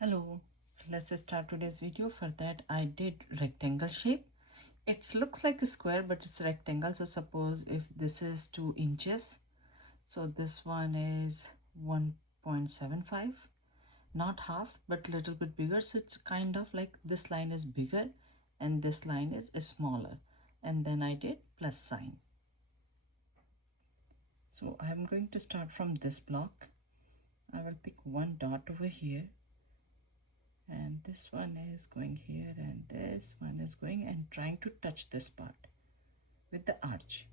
Hello, so let's start today's video. For that I did rectangle shape. It looks like a square but it's a rectangle. So suppose if this is 2 inches, so this one is 1.75, not half but little bit bigger. So it's kind of like this line is bigger and this line is smaller, and then I did plus sign. So I'm going to start from this block. I will pick one dot over here, and this one is going here and this one is going and trying to touch this part with the arch.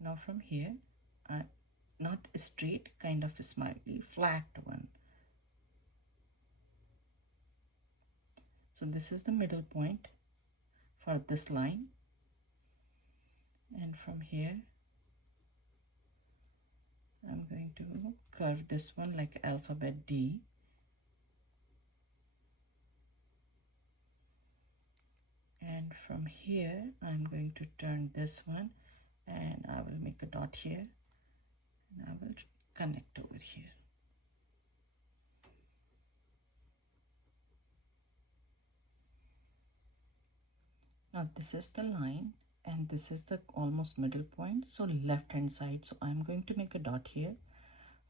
Now from here, not a straight, kind of a smiley flat one. So this is the middle point for this line, and from here I'm going to curve this one like alphabet D, and from here I'm going to turn this one and I will make a dot here and I will connect over here. Now this is the line and this is the almost middle point, so left hand side. So I'm going to make a dot here.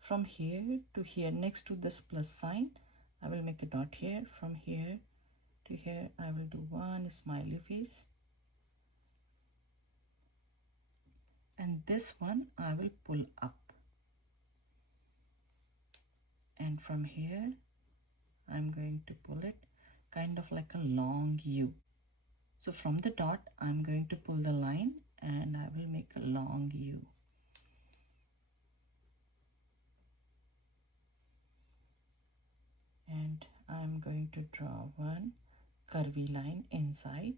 From here to here, next to this plus sign, I will make a dot here. From here to here, I will do one smiley face, and this one I will pull up, and from here I'm going to pull it kind of like a long U. So from the dot I'm going to pull the line and I will make a long U. And I'm going to draw one curvy line inside.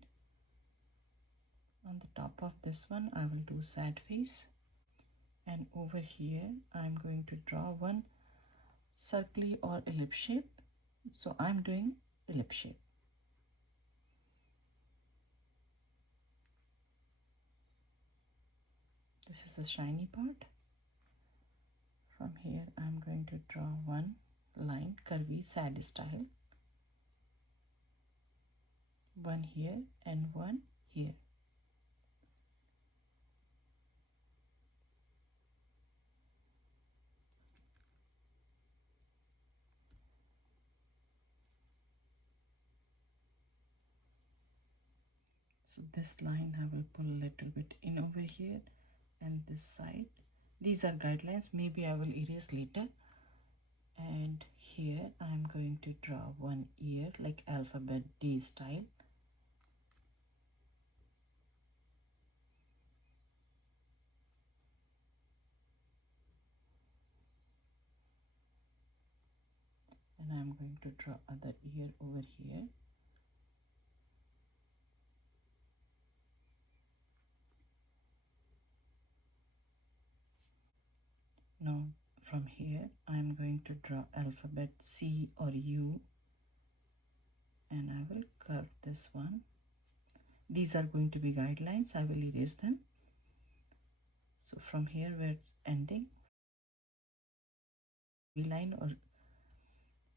On the top of this one I will do sad face, and over here I'm going to draw one circle or ellipse shape. So I'm doing ellipse shape. This is the shiny part. From here I'm going to draw one line curvy sad style, one here and one here. So this line I will pull a little bit in over here, and this side. These are guidelines, maybe I will erase later. And here I'm going to draw one ear like alphabet D style. And I'm going to draw other ear over here. Now from here I'm going to draw alphabet C or U, and I will curve this one. These are going to be guidelines, I will erase them. So from here where it's ending, line or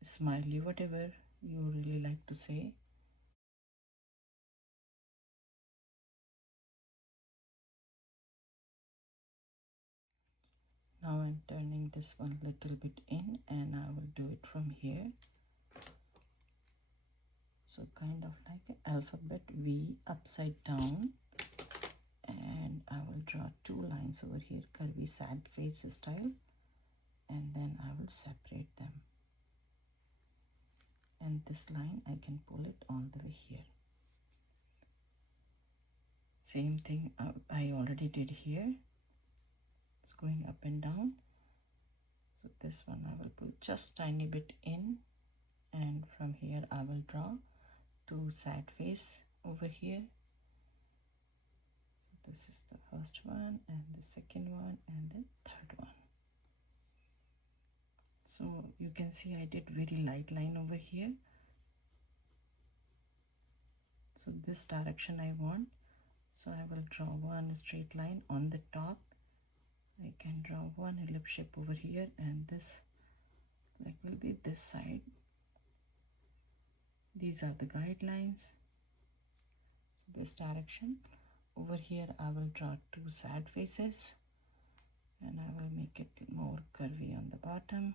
smiley, whatever you really like to say. Now I'm turning this one a little bit in, and I will do it from here. So kind of like an alphabet V upside down, and I will draw two lines over here, curvy sad face style, and then I will separate them. And this line I can pull it all the way here. Same thing I already did here. It's going up and down. So this one I will pull just tiny bit in, and from here I will draw two sad face over here. So this is the first one and the second one and the third one. So you can see I did very light line over here. So this direction I want. So I will draw one straight line on the top, I can draw one ellipse shape over here, and this like will be this side. These are the guidelines, this direction. Over here I will draw two sad faces, and I will make it more curvy on the bottom.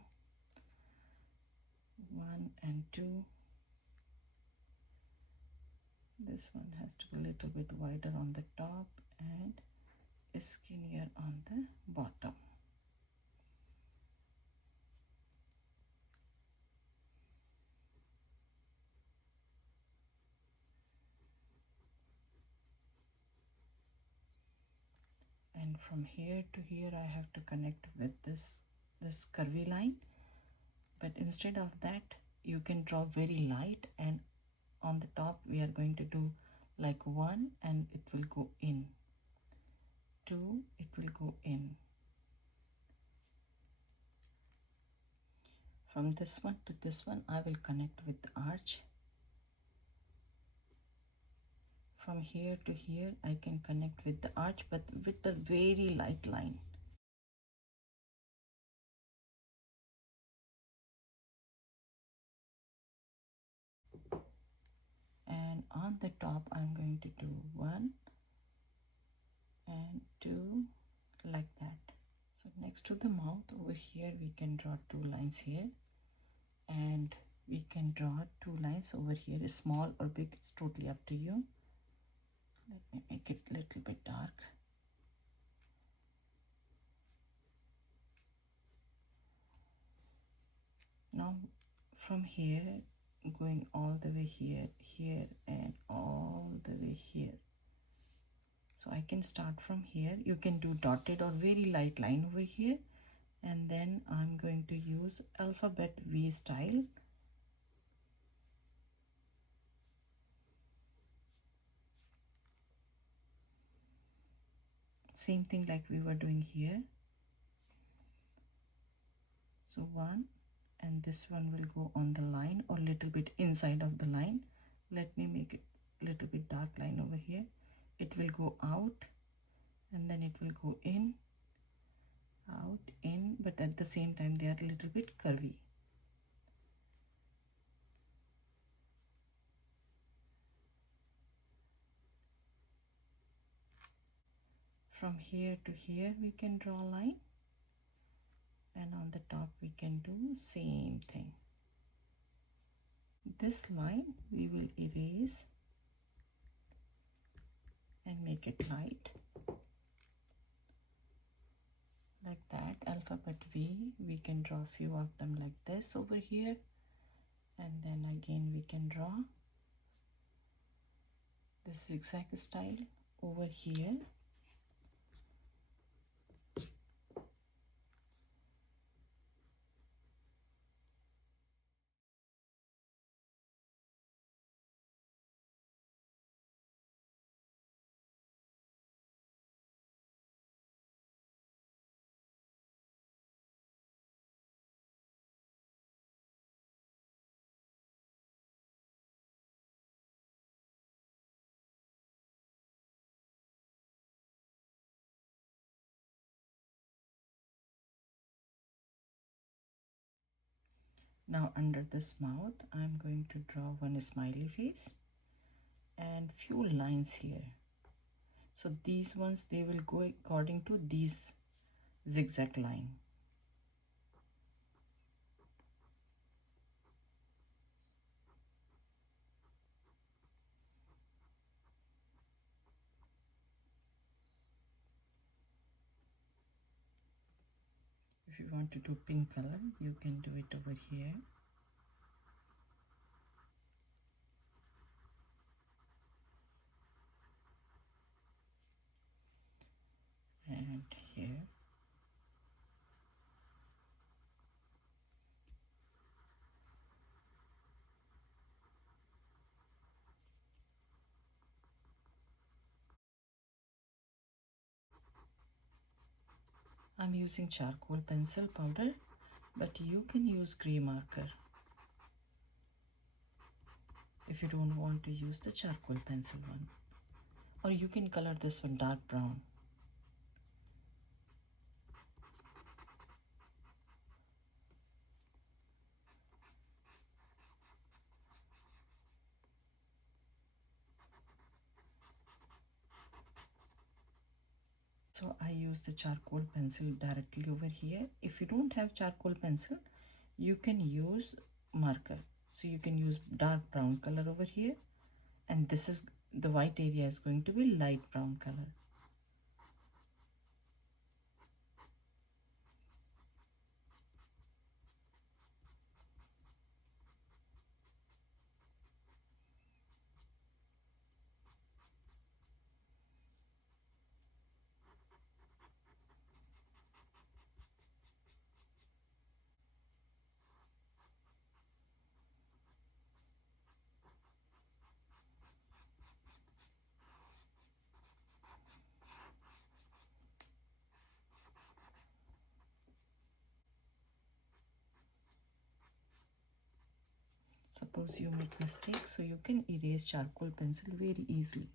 1 and 2. This one has to be a little bit wider on the top and skinnier on the bottom. And from here to here I have to connect with this curvy line, but instead of that you can draw very light, and on the top we are going to do like 1 and it will go in, 2 it will go in. From this one to this one I will connect with the arch. From here to here I can connect with the arch, but with a very light line. And on the top I'm going to do 1 and 2 like that. So next to the mouth over here we can draw two lines here, and we can draw two lines over here, small or big, it's totally up to you. Let me make it a little bit dark. Now from here going all the way here, here, and all the way here. So I can start from here. You can do dotted or very light line over here, and then I'm going to use alphabet V style. Same thing like we were doing here. So 1, and this one will go on the line or little bit inside of the line. Let me make it a little bit dark line over here. It will go out, and then it will go in, out, in, but at the same time they are a little bit curvy. From here to here we can draw a line, and on the top we can do same thing. This line we will erase and make it light like that. Alphabet V, we can draw a few of them like this over here, and then again we can draw this zigzag style over here. Now under this mouth I'm going to draw one smiley face and few lines here. So these ones, they will go according to these zigzag line. If you want to do pink color, you can do it over here. And here. I'm using charcoal pencil powder, but you can use gray marker if you don't want to use the charcoal pencil one. Or you can color this one dark brown. So I use the charcoal pencil directly over here. If you don't have charcoal pencil, you can use marker. So you can use dark brown color over here, and this is the white area is going to be light brown color. Suppose you make mistake, so you can erase charcoal pencil very easily.